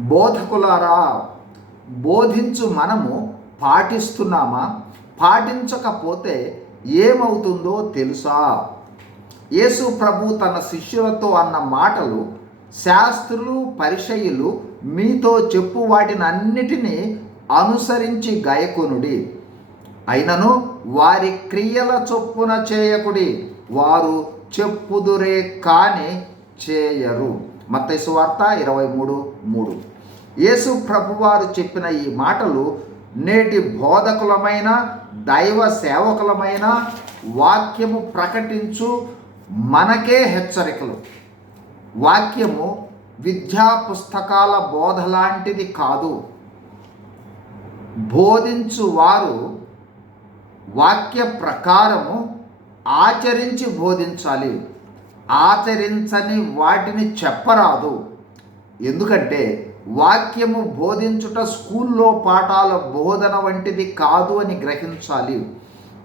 బోధకులారా బోధించు మనము పాటిస్తున్నామా? పాటించకపోతే ఏమవుతుందో తెలుసా? యేసు ప్రభు తన శిష్యులతో అన్న మాటలు శాస్త్రులు పరిచయులు మీతో చెప్పు వాటిని అన్నిటినీ అనుసరించి గాయకునుడి. అయినను వారి క్రియల చొప్పున చేయకుడి. వారు చెప్పుదురే కానీ చేయరు. మత్తైసు వార్త ఇరవై మూడు మూడు. యేసు ప్రభువారు చెప్పిన ఈ మాటలు నేటి బోధకులమైన దైవ సేవకులమైన వాక్యము ప్రకటించు మనకే హెచ్చరికలు. వాక్యము విద్యా పుస్తకాల బోధ లాంటిది కాదు. బోధించు వారు వాక్య ప్రకారము ఆచరించి బోధించాలి. ఆచరించని వాటిని చెప్పరాదు. ఎందుకంటే వాక్యము బోధించుట స్కూల్లో పాఠాల బోధన వంటిది కాదు అని గ్రహించాలి.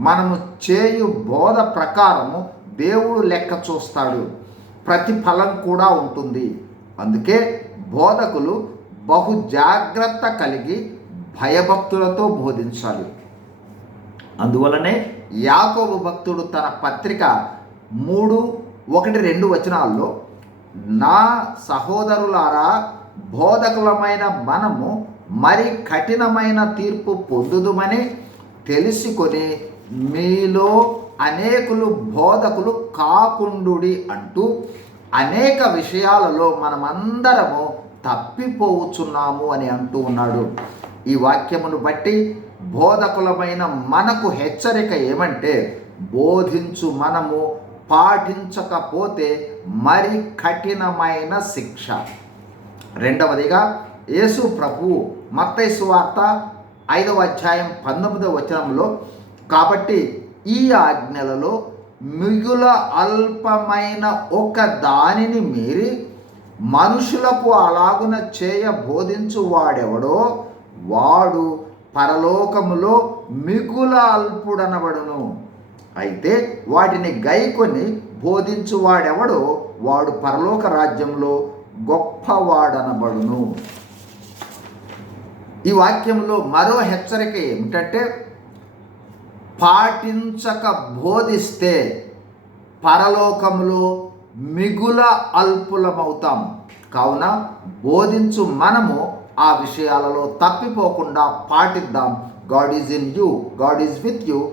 మనము చేయు బోధ ప్రకారము దేవుడు లెక్క చూస్తాడు. ప్రతిఫలం కూడా ఉంటుంది. అందుకే బోధకులు బహు జాగ్రత్త కలిగి భయభక్తులతో బోధించాలి. అందువలనే యాకోబు భక్తుడు తన పత్రిక మూడు ఒకటి రెండు వచనాల్లో నా సహోదరులారా బోధకులమైన మనము మరి కఠినమైన తీర్పు పొందుదుమని తెలుసుకొని మీలో అనేకులు బోధకులు కాకుండుడి అంటూ అనేక విషయాలలో మనమందరము తప్పిపోవచ్చున్నాము అని అంటూ ఉన్నాడు. ఈ వాక్యమును బట్టి బోధకులమైన మనకు హెచ్చరిక ఏమంటే బోధించు మనము పాటించకపోతే మరి కఠినమైన శిక్ష. రెండవదిగా యేసు ప్రభు మత్తైసు వార్త ఐదవ అధ్యాయం పంతొమ్మిదవ వచనంలో కాబట్టి ఈ ఆజ్ఞలలో మిగుల అల్పమైన ఒక దానిని మీరి మనుషులకు అలాగున చేయ బోధించు వాడెవడో వాడు పరలోకములో మిగుల అల్పుడనబడును. అయితే వాటిని గైకొని బోధించు వాడెవడో వాడు పరలోక రాజ్యంలో గొప్పవాడనబడును. ఈ వాక్యంలో మరో హెచ్చరిక ఏమిటంటే పాటించక బోధిస్తే పరలోకంలో మిగుల అల్పులమవుతాం. కావున బోధించు మనము ఆ విషయాలలో తప్పిపోకుండా పాటిద్దాం. God is in you God is with you